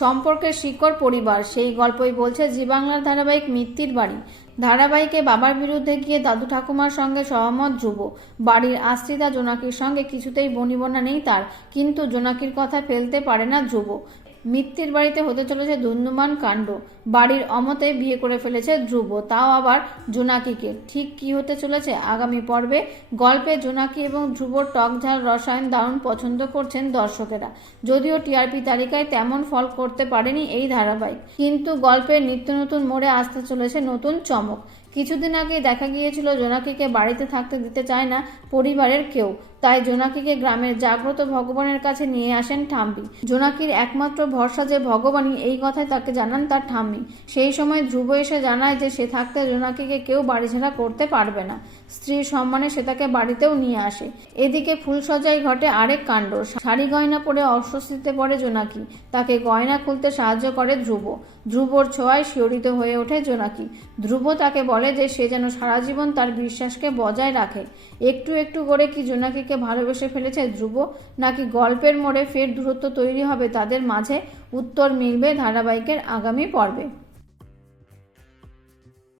সম্পর্কের শিকড় পরিবার। সেই গল্পই বলছে, জি বাংলার ধারাবাহিক মিত্তির বাড়ি। ধারাবাহিকে বাবার বিরুদ্ধে গিয়ে দাদু ঠাকুমার সঙ্গে সহমত যুব। বাড়ির আশ্রিতা জোনাকির সঙ্গে কিছুতেই বনিবনা নেই তার। কিন্তু জোনাকির কথা ফেলতে পারে না ধ্রুব মিত্তির বাড়িতে হতে চলেছে ধুন্দুমান কাণ্ড। বাড়ির অমতে বিয়ে করে ফেলেছে ধ্রুব। তাও আবার জোনাকিকে। ঠিক কি হতে চলেছে আগামী পর্বে? গল্পে জোনাকি এবং ধ্রুবর টকঝাল রসায়ন দারুণ পছন্দ করছেন দর্শকেরা। যদিও টিআরপি তালিকায় তেমন ফল করতে পারেনি এই ধারাবাহিক। কিন্তু গল্পের নিত্য নতুন মোড়ে আসতে চলেছে নতুন চমক। কিছুদিন আগে দেখা গিয়েছিল জোনাকিকে বাড়িতে থাকতে দিতে চায় না পরিবারের কেউ। তাই জোনাকিকে গ্রামের জাগ্রত ভগবানের কাছে নিয়ে আসেন ঠাম্মি জোনাকির একমাত্র ভরসা যে ভগবানই এই কথায় তাকে জানান তার ঠাম্মি। সেই সময় ধ্রুব এসে জানায় যে সে থাকতে জোনাকিকে কেউ বাড়ি ছাড়া করতে পারবে না। স্ত্রীর সম্মানে সে তাকে বাড়িতেও নিয়ে আসে। এদিকে ফুলসজ্জায় ঘটে আরেক কাণ্ড। শাড়ি গয়না পরে অস্বস্তিতে পড়ে জোনাকি। তাকে গয়না খুলতে সাহায্য করে ধ্রুব। ধ্রুবর ছোঁয়ায় শিহরিত হয়ে ওঠে জোনাকি। ধ্রুব তাকে বলে যে সে যেন সারা জীবন তার বিশ্বাসকে বজায় রাখে। একটু একটু করে কি জোনাকিকে ভালোবেসে ফেলেছে ধ্রুব? নাকি গল্পের মোড়ে ফের দূরত্ব তৈরি হবে তাদের মাঝে? উত্তর মিলবে ধারাবাহিকের আগামী পর্বে।